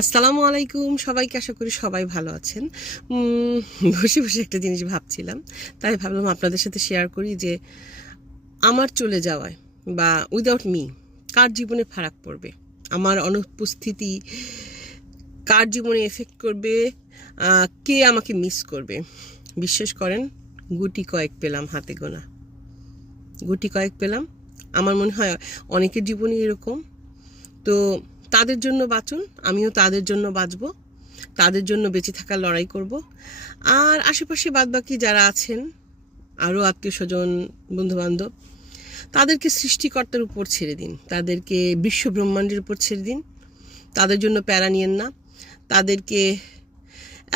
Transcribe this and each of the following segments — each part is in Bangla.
আসসালামু আলাইকুম। সবাইকে আশা করি সবাই ভালো আছেন। বসে বসে একটা জিনিস ভাবছিলাম। তাই ভাবলাম আপনাদের সাথে শেয়ার করি যে, আমার চলে যাওয়ায় বা উইদাউট মি কার জীবনে ফারাক পড়বে? আমার অনুপস্থিতি কার জীবনে এফেক্ট করবে? কে আমাকে মিস করবে? বিশ্বাস করেন, গুটি কয়েক পেলাম হাতে গোনা। গুটি কয়েক পেলাম। আমার মনে হয় অনেকের জীবনে এরকম। তো তাদের জন্য বাঁচুন, আমিও তাদের জন্য বাঁচব, তাদের জন্য বেঁচে থাকার লড়াই করব। আর আশেপাশে বাদবাকি যারা আছেন, আরও আত্মীয় স্বজন, বন্ধুবান্ধব, তাদেরকে সৃষ্টিকর্তার উপর ছেড়ে দিন, তাদেরকে বিশ্ব ব্রহ্মাণ্ডের উপর ছেড়ে দিন। তাদের জন্য প্যারা নিয়েন না, তাদেরকে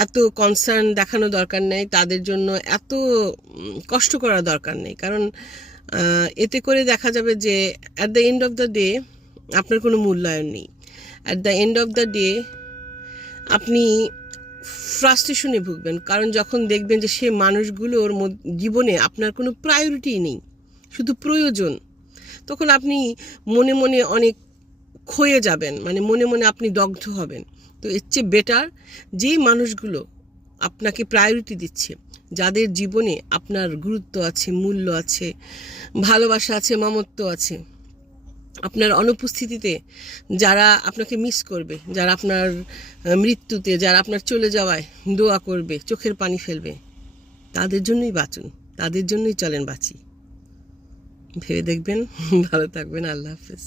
এত কনসার্ন দেখানো দরকার নেই, তাদের জন্য এত কষ্ট করার দরকার নেই। কারণ এতে করে দেখা যাবে যে at the end of the day আপনার কোনো মূল্যায়ন নেই। At the end of the day আপনি ফ্রাস্ট্রেশনে ভুগবেন। কারণ যখন দেখবেন যে সে মানুষগুলোর জীবনে আপনার কোনো প্রায়োরিটি নেই, শুধু প্রয়োজন, তখন আপনি মনে মনে অনেক ক্ষয়ে যাবেন মানে মনে মনে আপনি দগ্ধ হবেন। তো এর চেয়ে বেটার যেই মানুষগুলো আপনাকে প্রায়োরিটি দিচ্ছে, যাদের জীবনে আপনার গুরুত্ব আছে, মূল্য আছে, ভালোবাসা আছে, মামত্ব আছে আপনার অনুপস্থিতিতে যারা আপনাকে মিস করবে, যারা আপনার মৃত্যুতে, যারা আপনার চলে যাওয়ায় দোয়া করবে, চোখের পানি ফেলবে, তাদের জন্যই বাঁচুন, তাদের জন্যই চলেন বাঁচি। ভেবে দেখবেন, ভালো থাকবেন, আল্লাহ হাফেজ।